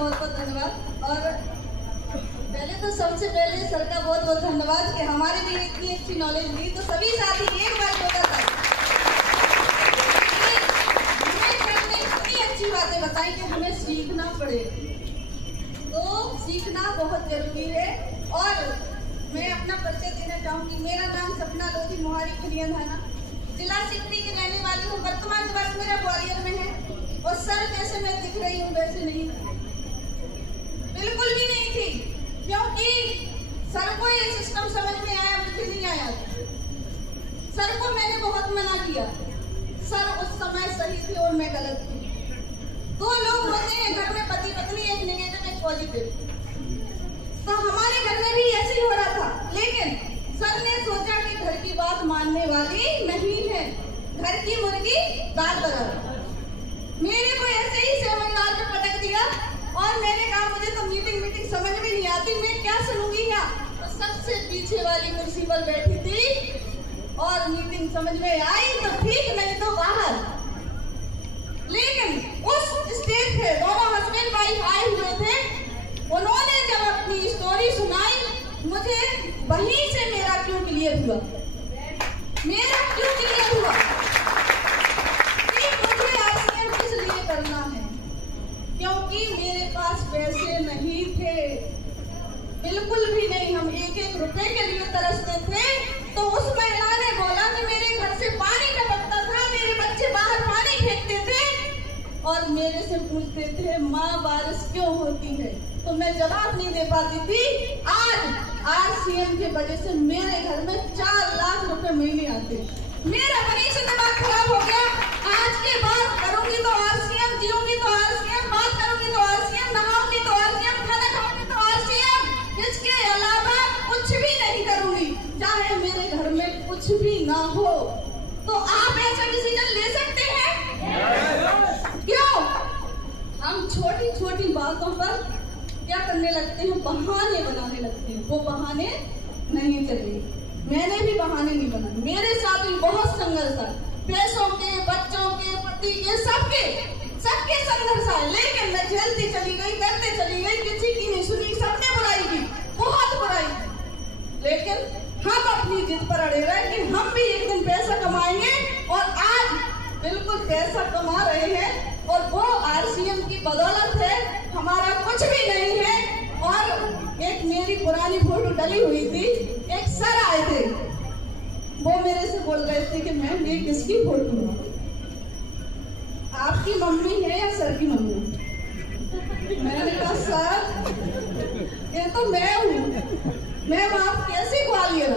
बहुत बहुत धन्यवाद। और पहले तो सबसे पहले सर का बहुत बहुत धन्यवाद कि हमारे लिए इतनी अच्छी नॉलेज दी। तो सभी साथी एक बार होगा था इतनी अच्छी बातें बताई कि हमें सीखना पड़ेगा, तो सीखना बहुत जरूरी है। और मैं अपना परिचय देना चाहूँगी। मेरा नाम सपना लोधी मोहारी खलिया थाना जिला सिकरी की रहने वाली हूँ। वर्तमान वर्ष मेरा ग्वालियर में है। और सर जैसे मैं दिख रही हूँ वैसे नहीं, बिल्कुल भी नहीं थी, क्योंकि सर को ये सिस्टम समझ में आया, मुझे नहीं आया। सर को मैंने बहुत मना किया। सर उस समय सही थे और मैं गलत थी। दो लोग होते हैं घर में, पति पत्नी, एक नेगेटिव एक पॉजिटिव। तो हमारे घर में भी ऐसे ही हो रहा था, लेकिन सर ने सोचा कि घर की बात मानने वाली नहीं है, घर की मुर्गी दाल बराबर। मेरे को ऐसे ही सेमिनार में पटक दिया और मैंने कहा मुझे तो मीटिंग समझ में नहीं आती, मैं क्या सुनूंगी क्या। तो सबसे पीछे वाली कुर्सी पर बैठी थी और मीटिंग समझ में आई तो ठीक, नहीं तो बाहर। लेकिन उस स्टेज पे दोनों हस्बैंड वाइफ आए हुए थे। उन्होंने जब अपनी स्टोरी सुनाई, मुझे वहीं से मेरा क्यों क्लियर हुआ, मेरा क्यों क्लियर हुआ कि मुझे आरसीएम किस लिए करना है। क्योंकि मेरे पास पैसे नहीं थे, बिल्कुल भी नहीं। हम एक एक रुपए के लिए तरसते थे। तो उस महिला ने बोला कि मेरे घर से पानी टपकता था, मेरे बच्चे बाहर पानी फेंकते थे और मेरे से पूछते थे माँ बारिश क्यों होती है, तो मैं जवाब नहीं दे पाती थी। आज आरसीएम के वजह से मेरे घर में 4 लाख रुपए महीने आते। मेरा वहीं से दिमाग खराब हो गया। आज के बाद करूंगी तो आरसीएम, जीऊंगी तो आरसीएम, बात करूंगी तो आरसीएम, नहाऊंगी तो आरसीएम, खाना खाऊंगी तो आरसीएम, इसके अलावा कुछ भी नहीं करूंगी, चाहे मेरे घर में कुछ भी ना हो। तो आप ऐसा डिसीजन ले सकते हैं? क्यों? हम छोटी छोटी बातों पर क्या करने लगते हैं, बहाने बनाने लगते हैं। वो बहाने नहीं चले। मैंने भी बहाने नहीं बनाए, मेरे साथ भी बहुत संघर्ष है, पैसों के, बच्चों के, पति के, सबके संघर्ष है। लेकिन मैं झेलती चली गई, करते चली गई, किसी की नहीं सुनी, सबने बुराई की, बहुत बुराई की। लेकिन हम अपनी जिद पर अड़े रहे कि हम भी एक दिन पैसा कमाएंगे। और आज बिल्कुल पैसा कमा रहे हैं और वो आरसीएम की बदौलत है, हमारा कुछ भी नहीं है। और एक मेरी पुरानी फोटो डली हुई थी, एक सर आए थे, वो मेरे से बोल रहे थे कि मैम ये किसकी फोटो है, आपकी मम्मी है या सर की मम्मी? मैंने कहा सर ये तो मैं हूँ। मैम आप कैसे ग्वालियर?